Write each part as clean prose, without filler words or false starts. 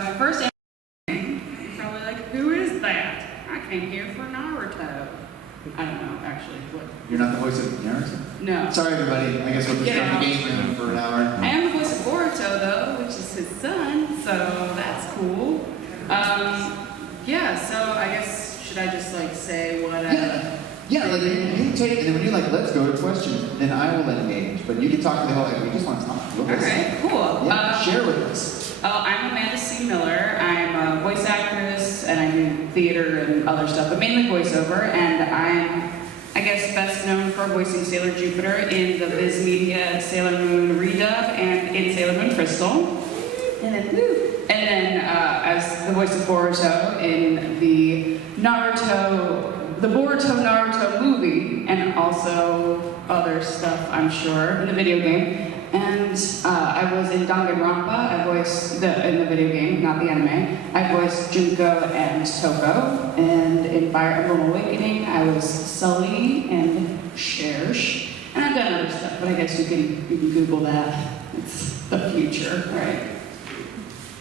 First, you're probably like, who is that? I came here for Naruto. I don't know, actually. What? You're not the voice of Naruto? No. Sorry, everybody. I guess we'll just run the game room for an hour. I am the voice of Boruto, though, which is his son, so that's cool. Yeah, so I guess, should I just, like, say what Yeah, like, you take, and then when you're like, let's go to questions, then I will engage. But you can talk to the whole, like, we just want to talk. Okay, cool. Yeah, share with us. I'm Amanda C. Miller. I'm a voice actress, and I do theater and other stuff, but mainly voiceover, and I'm, I guess, best known for voicing Sailor Jupiter in the Viz Media Sailor Moon redub and in Sailor Moon Crystal. And then as the voice of Boruto in the Boruto Naruto movie, and also other stuff, I'm sure, in the video game. And I was in Danganronpa. I voiced in the video game, not the anime. I voiced Junko and Toko. And in Fire Emblem Awakening, I was Sully and Cherche. And I've done other stuff, but I guess you can Google that. It's the future, right?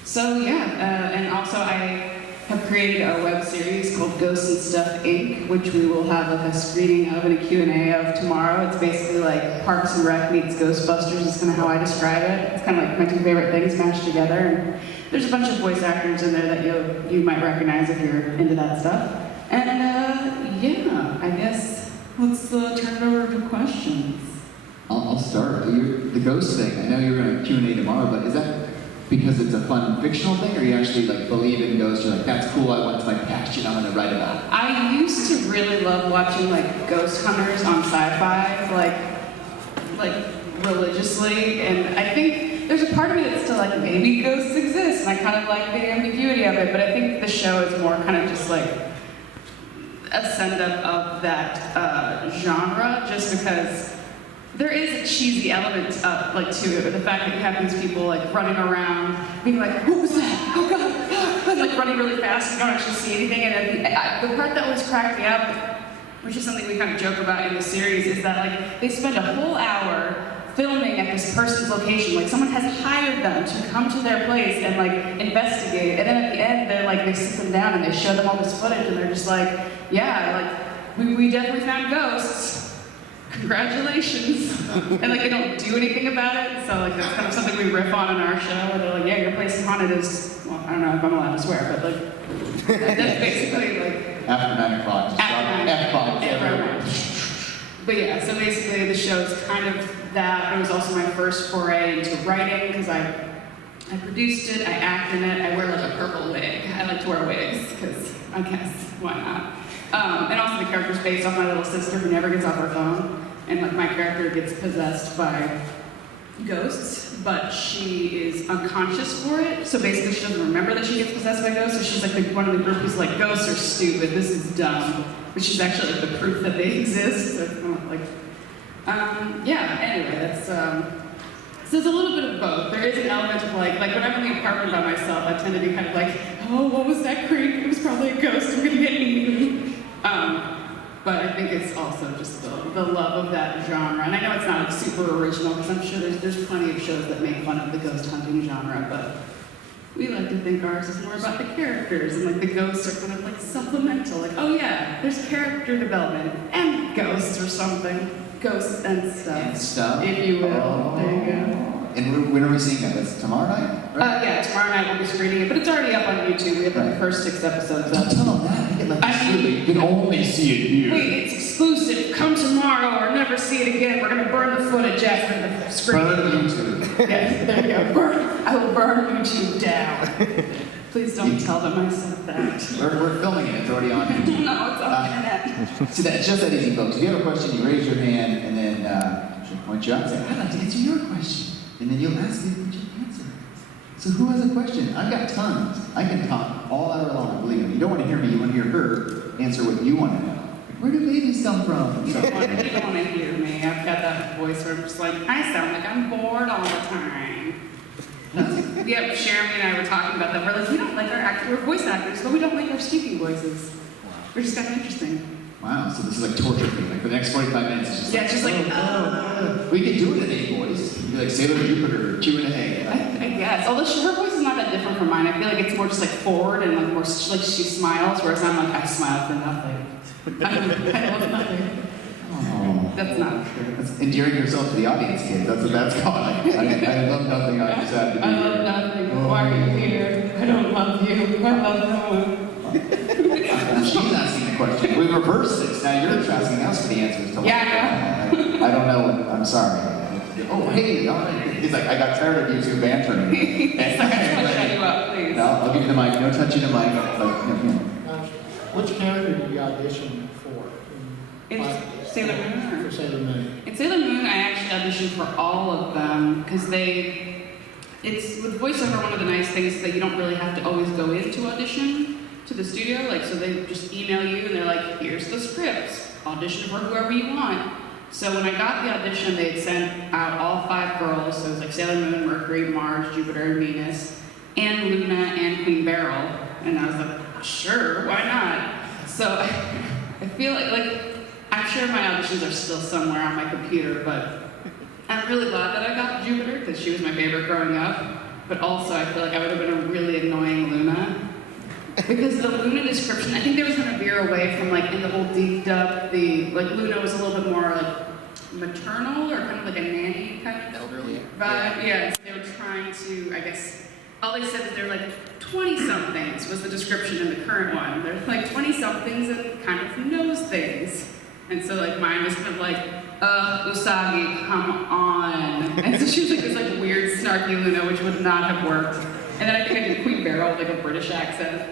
So yeah, and also I have created a web series called Ghosts and Stuff Inc., which we will have like a screening of and a Q&A of tomorrow. It's basically like Parks and Rec meets Ghostbusters is kind of how I describe it. It's kind of like my two favorite things mashed together. And there's a bunch of voice actors in there that you might recognize if you're into that stuff. And yeah, I guess let's turn it over to questions. I'll start. The ghost thing, I know you're going to Q&A tomorrow, but is that because it's a fun fictional thing, or you actually like believe in ghosts? You're like, that's cool, I want my passion, I'm gonna write about it. I used to really love watching like ghost hunters on sci-fi, like religiously, and I think there's a part of me that's still like, maybe ghosts exist, and I kind of like the ambiguity of it, but I think the show is more kind of just like a send-up of that genre, just because there is a cheesy element to it, the fact that you have these people like running around, being like, what was that? Oh god! And like running really fast, you don't actually see anything. And then the part that always cracked me up, which is something we kind of joke about in the series, is that like they spend a whole hour filming at this person's location. Like someone has hired them to come to their place and like investigate. And then at the end, they sit them down and they show them all this footage, and they're just like, yeah, like we definitely found ghosts. Congratulations. And like they don't do anything about it, so like that's kind of something we riff on in our show, where they're like, yeah, your place is haunted is, well, I don't know if I'm allowed to swear, but like, that's basically like... After 9 o'clock. But yeah, so basically the show's kind of that. It was also my first foray into writing, because I produced it, I act in it, I wear like a purple wig. I like to wear wigs, because I guess, why not? And also the character's based off my little sister who never gets off her phone. And like my character gets possessed by ghosts, but she is unconscious for it. So basically she doesn't remember that she gets possessed by ghosts, so she's like one of the group who's like, ghosts are stupid, this is dumb. But she's actually like the proof that they exist. So it's kind of like, yeah, anyway, that's, so it's a little bit of both. There is an element of like when I'm in the apartment by myself, I tend to be kind of like, oh, what was that creep? It was probably a ghost, I'm gonna get eaten. But I think it's also just the love of that genre. And I know it's not super original, because I'm sure there's plenty of shows that make fun of the ghost hunting genre, but we like to think ours is more about the characters, and like the ghosts are kind of like supplemental. Like, oh yeah, there's character development and ghosts or something. Ghosts and stuff. And stuff? If you will. Oh. There you go. And when are we seeing that? That's tomorrow night? Right? Yeah, tomorrow night we'll be screening it, but it's already up on YouTube. We have like the first 6 episodes Don't up. tell them that. You can only see it here. Wait, it's exclusive. Come tomorrow or never see it again. We're gonna burn the footage after the screening. Burn YouTube. Yeah, there you go. I will burn YouTube down. Please don't tell them I said that. We're filming it. It's already on YouTube. No, it's on the internet. See, that's just that easy, folks. If you have a question, you raise your hand, and then she'll point you out and say, I'd like to answer your question. And then you'll ask me what you answer. So who has a question? I've got tons. I can talk all hour long, believe me. You don't want to hear me, you want to hear her answer what you want to know. Like, where do babies come from? You don't want to hear me. I've got that voice where I'm just like, I sound like I'm bored all the time. Yeah, Jeremy and I were talking about that. We're like, we don't like we're voice actors, but we don't like our speaking voices. We're just kind of interesting. Wow, so this is like torture for me. Like for the next 45 minutes, it's just yeah, like, it's just like, We could do it in a voice. You'd be like Sailor Jupiter or Q&A. I guess. Although her voice is not not that different from mine. I feel like it's more just like forward and like more like she smiles, whereas I'm like, I smile for nothing. I love nothing. Oh. That's not. That's endearing yourself to the audience, kids. That's what that's called. I love nothing. I just had to be I love nothing. Why are you here? I don't love you. I love no one. She's asking the question. We reversed this. Now you're asking us for the answers to Yeah, I don't know what. I'm sorry. Oh, hey. All right. He's like, I got tired of you two bantering. I just want to shut you up, please. No, I'll give you the mic. No touching the mic. Which character did you audition for? In Sailor Moon? For Sailor Moon. In Sailor Moon, I actually auditioned for all of them because it's with voiceover. One of the nice things is that you don't really have to always go into audition to the studio. Like, so they just email you and they're like, here's the scripts. Audition for whoever you want. So when I got the audition, they had sent out all 5 girls. So it was like Sailor Moon, Mercury, Mars, Jupiter, and Venus, and Luna and Queen Beryl. And I was like, sure, why not? So I feel like I'm sure my auditions are still somewhere on my computer, but I'm really glad that I got Jupiter because she was my favorite growing up. But also I feel like I would have been a really annoying Luna. Because the Luna description, I think there was going to veer away from like in the old deep dub, like Luna was a little bit more like maternal or kind of like a nanny kind of Elderly. vibe. Yeah, so they were trying to, I guess, all they said is they're like 20-somethings was the description in the current one. They're like 20-somethings and kind of knows things. And so like mine was kind of like, Usagi, come on. And so she was like this like weird snarky Luna, which would not have worked. And then I think I did Queen Beryl with like a British accent.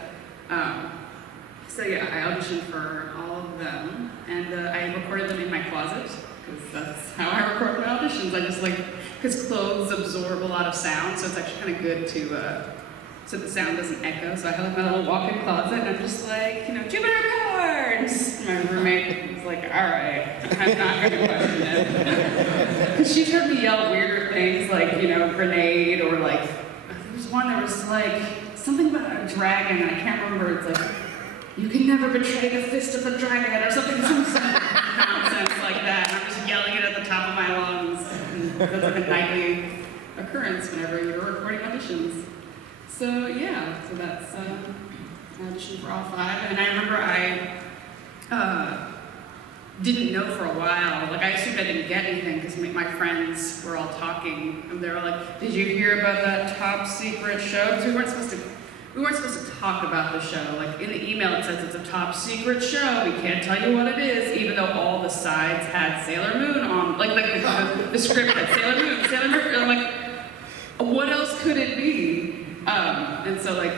So yeah, I auditioned for all of them, and I recorded them in my closet, because that's how I record my auditions. I just like, because clothes absorb a lot of sound, so it's actually kind of good to, so the sound doesn't echo. So I have like my little walk-in closet, and I'm just like, Jupiter chords! My roommate was like, all right, I'm not going to question it. Because she's heard me yell weirder things, like, grenade, or like, there was one that was like, something about a dragon, and I can't remember, it's like, you can never betray the fist of the dragon, or something, some nonsense like that. And I'm just yelling it at the top of my lungs. And that's like a nightly occurrence whenever you're recording auditions. So yeah, so that's I auditioned for all 5. And I remember I didn't know for a while. Like I assumed I didn't get anything because my friends were all talking, and they were like, "Did you hear about that top secret show?" Because we weren't supposed to talk about the show. Like in the email it says it's a top secret show. We can't tell you what it is, even though all the sides had Sailor Moon on. Like the script had Sailor Moon, Sailor Moon. I'm like, what else could it be? And so like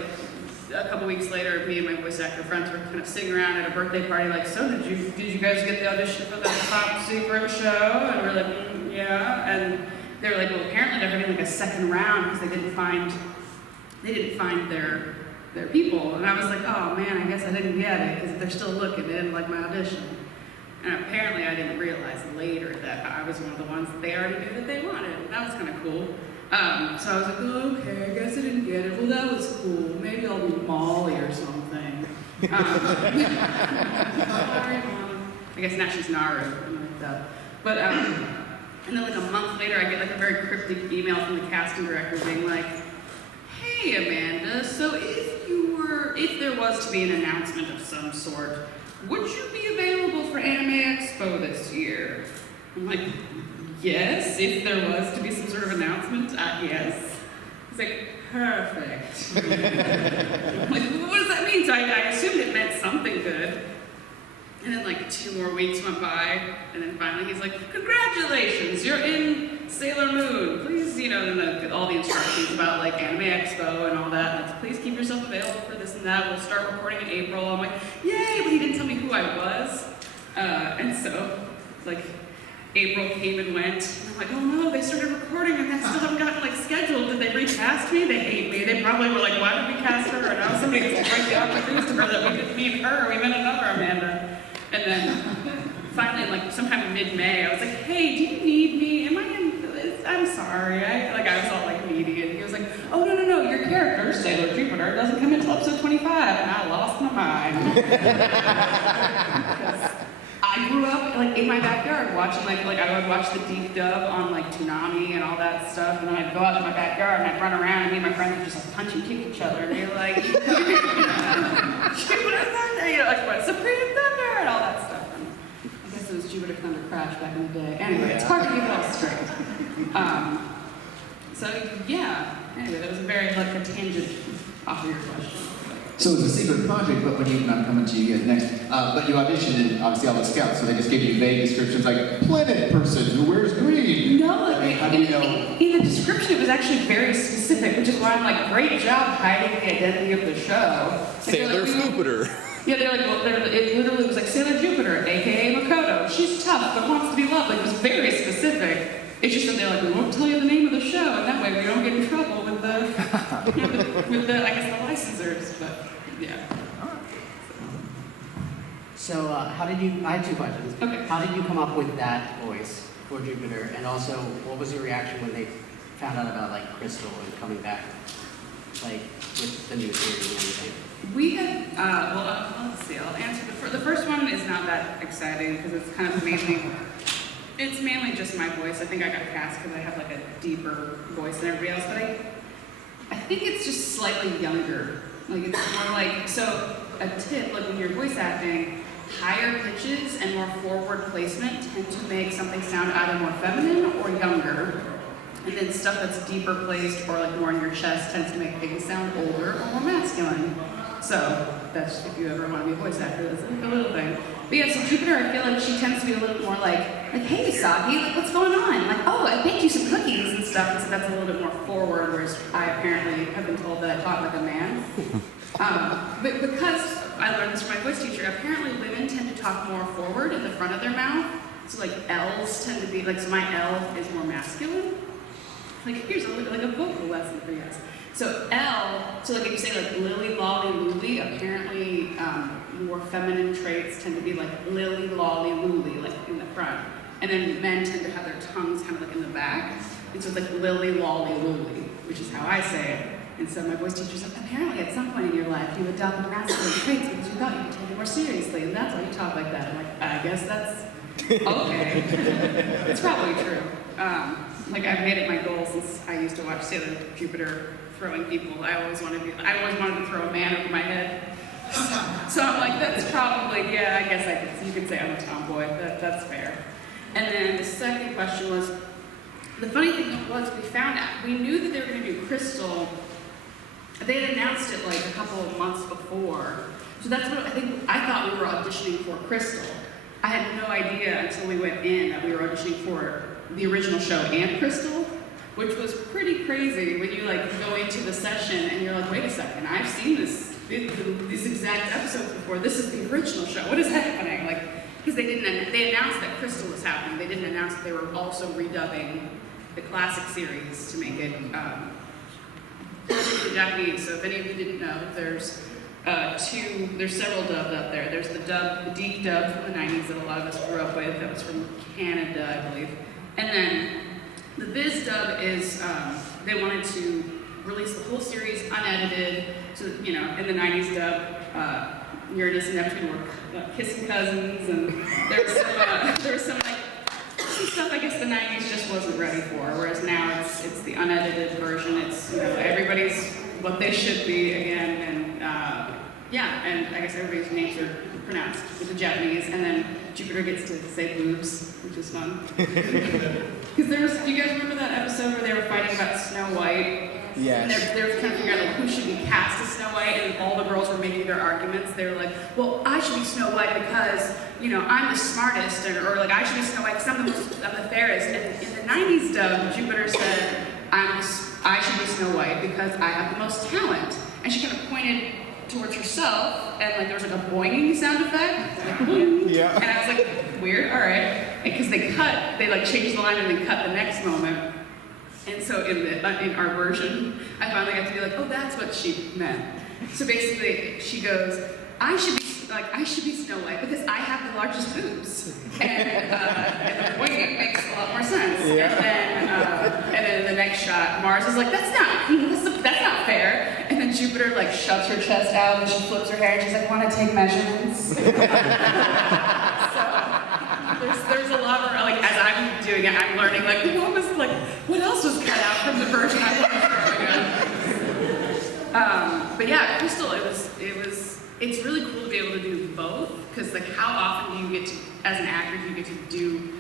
a couple weeks later, me and my voice actor friends were kind of sitting around at a birthday party, like, so did you guys get the audition for the top secret show? And we're like, yeah. And they were like, well, apparently they're having like a second round because they didn't find their people. And I was like, oh man, I guess I didn't get it because they're still looking. They didn't like my audition. And apparently I didn't realize later that I was one of the ones that they already knew that they wanted. And that was kind of cool. So I was like, oh, okay, I guess I didn't get it. Well, that was cool. Maybe I'll be Molly or something. Sorry, Mom. I guess now she's Naru. Something like that. But, and then like a month later, I get like a very cryptic email from the casting director being like, hey, Amanda, so if there was to be an announcement of some sort, would you be available for Anime Expo this year? I'm like, yes, if there was to be some sort of announcement, yes. He's like, perfect. I'm like, what does that mean? So I assumed it meant something good. And then like 2 more weeks went by, and then finally he's like, congratulations, you're in Sailor Moon. Please, and then all the instructions about like Anime Expo and all that. Like, please keep yourself available for this and that. We'll start recording in April. I'm like, yay, but he didn't tell me who I was. And so, like, April came and went. And I'm like, oh no, they started recording and I still haven't gotten like scheduled. Did they recast me? They hate me. They probably were like, why did we cast her? And now somebody gets to break the awkward news to her that we didn't meet her, we met another Amanda. And then finally, like sometime mid-May, I was like, hey, do you need me? Am I in? I'm sorry. I was all like needy. And he was like, oh no, your character, Sailor Jupiter, doesn't come until episode 25. And I lost my mind. I grew up like in my backyard watching like I would watch the deep dub on like Toonami and all that stuff, and then I'd go out to my backyard and I'd run around and me and my friends would just like punch and kick each other, and they're like, Jupiter Thunder, you know, like what, Supreme Thunder and all that stuff. And I guess it was Jupiter Thunder Crash back in the day. Anyway, it's hard to keep it all straight. So yeah. Anyway, that was a very like a tangent off of your question. So it was a secret project, but when you, I'm coming to you guys next, but you auditioned in obviously all the scouts, so they just gave you vague descriptions like planet person who wears green. No, like How do you know? in the description it was actually very specific, which is why I'm like, great job hiding the identity of the show. Like, Sailor Jupiter. Yeah, they're like, well, it literally was like Sailor Jupiter, aka Makoto. She's tough but wants to be loved. Like it was very specific. It's just that they're like, we won't tell you the name of the show, and that way we don't get in trouble with the, with the I guess the licensors. But yeah. So how did you, I have two questions. Okay. How did you come up with that voice for Jupiter? And also, what was your reaction when they found out about like Crystal and coming back, like with the new series and everything? We had, let's see, I'll answer the first one is not that exciting because it's kind of it's mainly just my voice. I think I got cast because I have like a deeper voice than everybody else, but I think it's just slightly younger. Like it's more like, so a tip, like when you're voice acting, higher pitches and more forward placement tend to make something sound either more feminine or younger. And then stuff that's deeper placed or like more in your chest tends to make things sound older or more masculine. So that's if you ever want to be a voice actor, that's like a little thing. But yeah, so Jupiter, I feel like she tends to be a little bit more like, hey Saki, like what's going on? Like, oh, I baked you some cookies and stuff. And so that's a little bit more forward, whereas I apparently have been told that I talk like a man. But because I learned this from my voice teacher, apparently women tend to talk more forward in the front of their mouth. So like L's tend to be, like, so my L is more masculine. Like here's a vocal lesson for you guys. So L, so like if you say like lily, lolly, luli, apparently more feminine traits tend to be like lily, lolly, luli, like in the front. And then men tend to have their tongues kind of like in the back. And so it's like lily, lolly, luli, which is how I say it. And so my voice teacher said, apparently at some point in your life you adopted masculine traits because you thought you could take it more seriously, and that's why you talk like that. I'm like, I guess that's okay. It's probably true. Like I've made it my goal since I used to watch Sailor Jupiter throwing people. I always wanted to throw a man over my head. So I'm like, that's probably, yeah, I guess you could say I'm a tomboy. That's fair. And then the second question was, the funny thing was we knew that they were going to do Crystal. They had announced it like a couple of months before. So that's what I thought we were auditioning for Crystal. I had no idea until we went in that we were auditioning for the original show and Crystal, which was pretty crazy when you like go into the session and you're like, wait a second, I've seen these exact episodes before. This is the original show. What is happening? Like, because they announced that Crystal was happening. They didn't announce that they were also redubbing the classic series to make it Japanese. So if any of you didn't know, there's several dubs out there. There's the deep dub from the 90s that a lot of us grew up with. That was from Canada, I believe. And then the Viz dub is, they wanted to release the whole series unedited. So, you know, in the 90s dub, Uranus and Neptune were kissing cousins, and there was some stuff I guess the 90s just wasn't ready for, whereas now it's the unedited version. It's, you know, everybody's what they should be again, and and I guess everybody's names are pronounced with the Japanese, and then Jupiter gets to say boobs, which is fun. Because do you guys remember that episode where they were fighting about Snow White? Yes. And they were trying to figure out like who should be cast as Snow White, and all the girls were making their arguments. They were like, well, I should be Snow White because, you know, I'm the smartest, or like I should be Snow White because I'm the fairest. And in the 90s dub, Jupiter said, I should be Snow White because I have the most talent. And she kind of pointed towards herself, and like there was like a boinging sound effect. Like, boing. Yeah. And I was like, weird, all right. Because they like changed the line and then cut the next moment. And so in our version, I finally got to be like, oh, that's what she meant. So basically, she goes, I should be Snow White because I have the largest boobs. And the boing makes a lot more sense. Yeah. And then the next shot, Mars is like, that's not fair. And then Jupiter like shoves her chest out and she flips her hair and she's like, want to take measurements? So there's I'm learning like what else was cut out from the version I watched growing up. But yeah, Crystal, it's really cool to be able to do both, because like how often do you get to, as an actor, do you get to do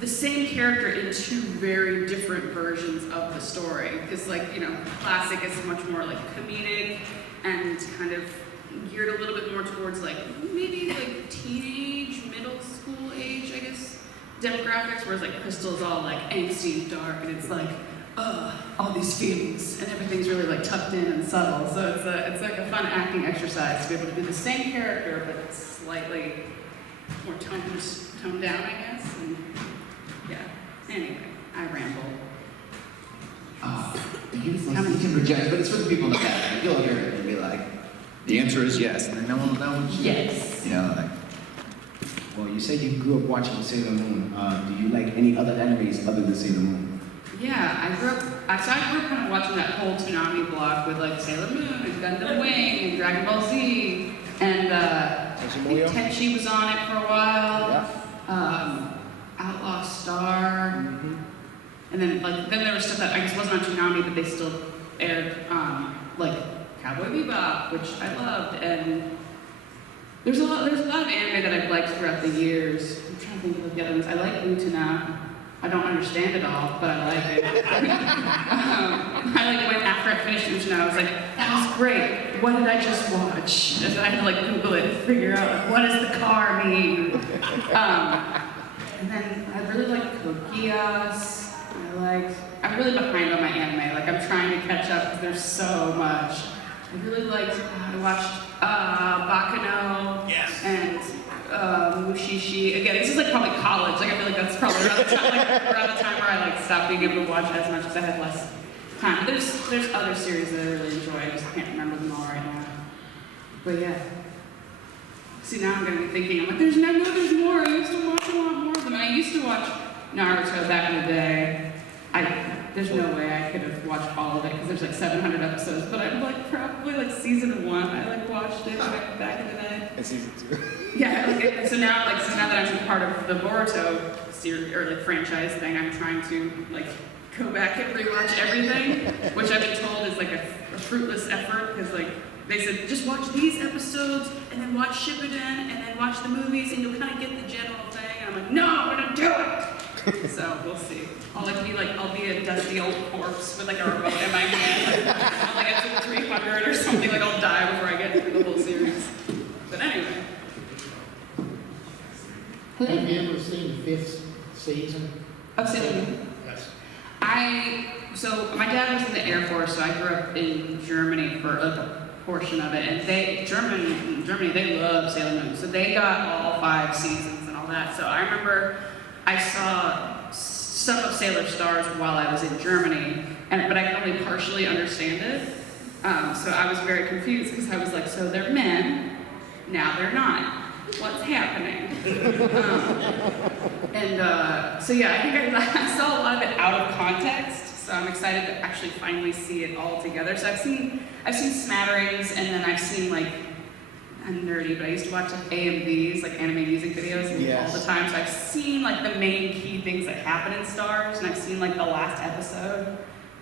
the same character in two very different versions of the story? Because like, you know, classic is much more like comedic and kind of geared a little bit more towards like maybe like teenage, middle school age, I guess, demographics, whereas like Crystal is all like angsty and dark, and it's like, all these feelings, and everything's really like tucked in and subtle. So it's like a fun acting exercise to be able to do the same character but slightly more toned down, I guess. And yeah. Anyway, I ramble. You can project, but it's for the people in the back. You'll hear it and be like, the answer is yes, and then no one will know what you Yes. You know, like, Well, you said you grew up watching Sailor Moon. Do you like any other animes other than Sailor Moon? Yeah, I grew up kind of watching that whole Toonami block with like Sailor Moon and Gundam Wing and Dragon Ball Z, and I think Tenchi was on it for a while. Yeah. Outlaw Star, and then there was stuff that I guess wasn't on Toonami, but they still aired, like Cowboy Bebop, which I loved, and there's a lot of anime that I've liked throughout the years. I'm trying to think of the other ones. I like Utena. I don't understand it all, but I like it. I like went after I finished Utena, I was like, that was great. What did I just watch? And then I had to like Google it and figure out like, what does the car mean? And then I really like Code Geass. I'm really behind on my anime. Like I'm trying to catch up because there's so much. I really liked, I watched Bakano and Mushishi. Again, this is like probably college. Like I feel like that's probably around the time where I like stopped being able to watch as much because I had less time. But there's other series that I really enjoy. I just can't remember them all right now. But yeah. See, now I'm gonna be thinking, I'm like, there's more. I used to watch a lot more of them. And I used to watch Naruto back in the day. There's no way I could have watched all of it because there's like 700 episodes, but I'm like probably like season 1. I like watched it back in the day. And season 2. Yeah, so now that I'm part of the Boruto series or like franchise thing, I'm trying to like go back and rewatch everything, which I've been told is like a fruitless effort because like they said just watch these episodes and then watch Shippuden and then watch the movies and you'll kind of get the general thing. And I'm like, no, I'm gonna do it. So we'll see. I'll be a dusty old corpse with like a remote in my hand. I'll like episode 300 or something. Like I'll die before I get through the whole series. But anyway. Have you ever seen the 5th season? Of Sailor Moon? Yes. So my dad was in the Air Force, so I grew up in Germany for like a portion of it, and Germany, they love Sailor Moon, so they got all 5 seasons and all that. So I remember I saw some of Sailor Stars while I was in Germany, but I could only partially understand it. So I was very confused because I was like, so they're men, now they're not. What's happening? So yeah, I think I saw a lot of it out of context. So I'm excited to actually finally see it all together. So I've seen smatterings, and then I've seen like, I'm nerdy, but I used to watch like AMVs, like anime music videos, all the time. So I've seen like the main key things that happen in Stars, and I've seen like the last episode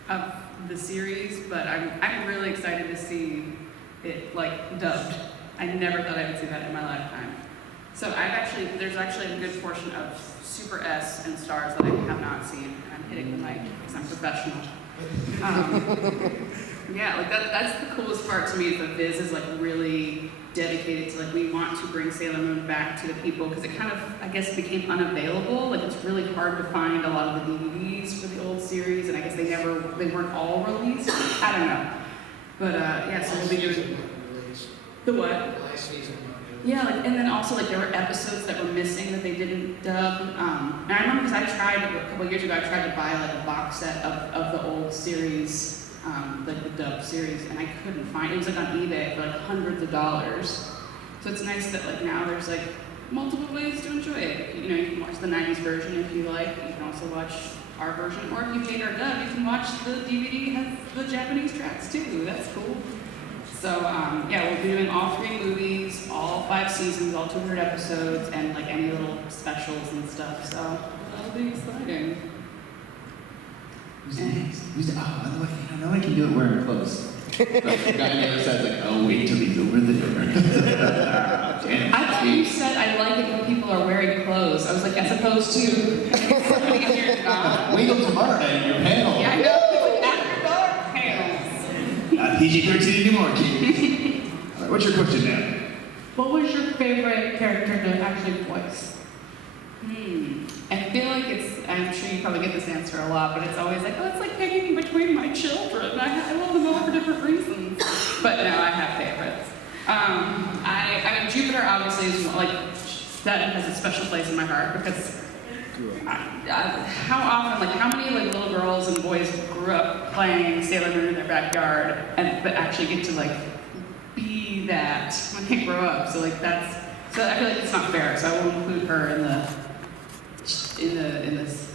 of the series. But I'm really excited to see it like dubbed. I never thought I would see that in my lifetime. So there's actually a good portion of Super S and Stars that I have not seen, and I'm hitting the mic because I'm professional. Yeah, like that's the coolest part to me is that Viz is like really dedicated to like we want to bring Sailor Moon back to the people because it kind of I guess became unavailable. Like it's really hard to find a lot of the DVDs for the old series, and I guess they weren't all released. I don't know, but yeah, so we'll be doing the what? Last season. Yeah, like, and then also like there were episodes that were missing that they didn't dub. And I remember because I tried a couple of years ago, I tried to buy like a box set of the old series, like the dub series, and I couldn't find it. It was like on eBay for like hundreds of dollars. So it's nice that like now there's like multiple ways to enjoy it. You know, you can watch the 90s version if you like. You can also watch our version, or if you hate our dub, you can watch the DVD has the Japanese tracks too. That's cool. So yeah, we'll be doing all 3 movies, all 5 seasons, all 200 episodes, and like any little specials and stuff. So that'll be exciting. Who's next? No one can do it wearing clothes. Like the guy on the other side's like, oh, wait till he's over there. I thought you said I like it when people are wearing clothes. I was like, as opposed to something if you're not. Wait till tomorrow night in your panel. Yeah, I know. It's like after dark panels. Not PG-13 anymore, kids. All right, what's your question now? What was your favorite character to actually voice? I feel like I'm sure you probably get this answer a lot, but it's always like, oh, it's like picking between my children. I love them all for different reasons. But no, I have favorites. I mean, Jupiter obviously is like, that has a special place in my heart because how often, like how many like little girls and boys grew up playing Sailor Moon in their backyard but actually get to like be that when they grow up. So like so I feel like it's not fair. So I won't include her in this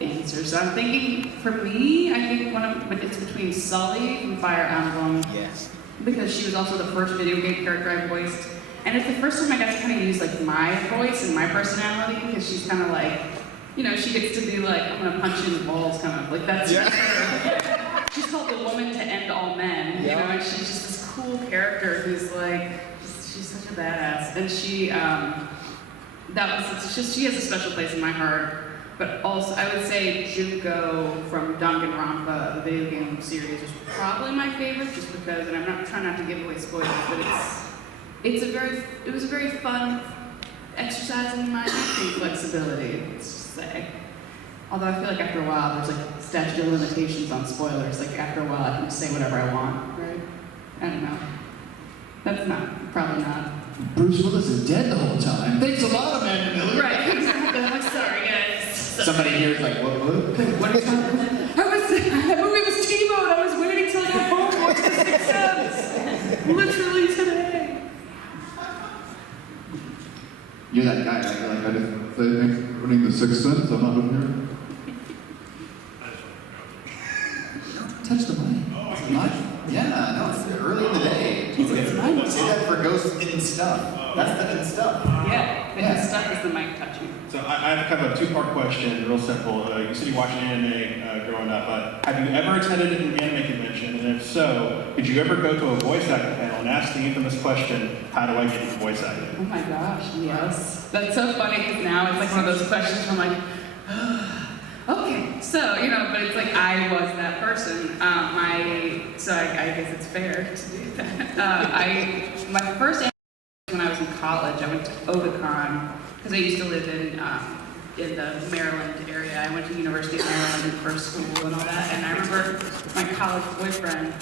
answer. So I'm thinking, for me, I think it's between Sully from Fire Emblem. Yes. Because she was also the first video game character I voiced. And it's the first time I got to kind of use like my voice and my personality, because she's kind of like, you know, she gets to be like, I'm gonna punch you in the balls, kind of like that's her. She's called the woman to end all men, you know, and she's just this cool character who's like, she's such a badass. And she has a special place in my heart. But also, I would say Junko from Danganronpa, the video game series, was probably my favorite, just because, and I'm not trying not to give away spoilers, but it was a very fun exercise in my acting flexibility. It's just like, although I feel like after a while, there's like statute of limitations on spoilers. Like after a while, I can just say whatever I want, right? I don't know. Probably not. Bruce Willis is dead the whole time. Thanks a lot, Amanda Miller. Right, exactly. I'm sorry, guys. Somebody here is like, what? What are you talking about? That movie was T-Bone. I was waiting till I got home to watch The Sixth Sense. Literally today. You're that guy, right? You're like, I just say, thanks for putting the Sixth Sense. I'm not up here. Touch the mic. It's not. Yeah, no, it's early in the day. Say that for ghosts hidden stuff. That's the hidden stuff. Yeah, the Yeah. stuff is the mic touching. So I have kind of a two-part question, real simple. You said you watched anime growing up, but have you ever attended an anime convention? And if so, did you ever go to a voice acting panel and ask the infamous question, how do I get into voice acting? Oh my gosh, yes. That's so funny because now it's like one of those questions where I'm like, okay, so, you know, but it's like I was that person. So I guess it's fair to do that. My first anime when I was in college, I went to Otakon, because I used to live in the Maryland area. I went to the University of Maryland in first school and all that, and I remember my college boyfriend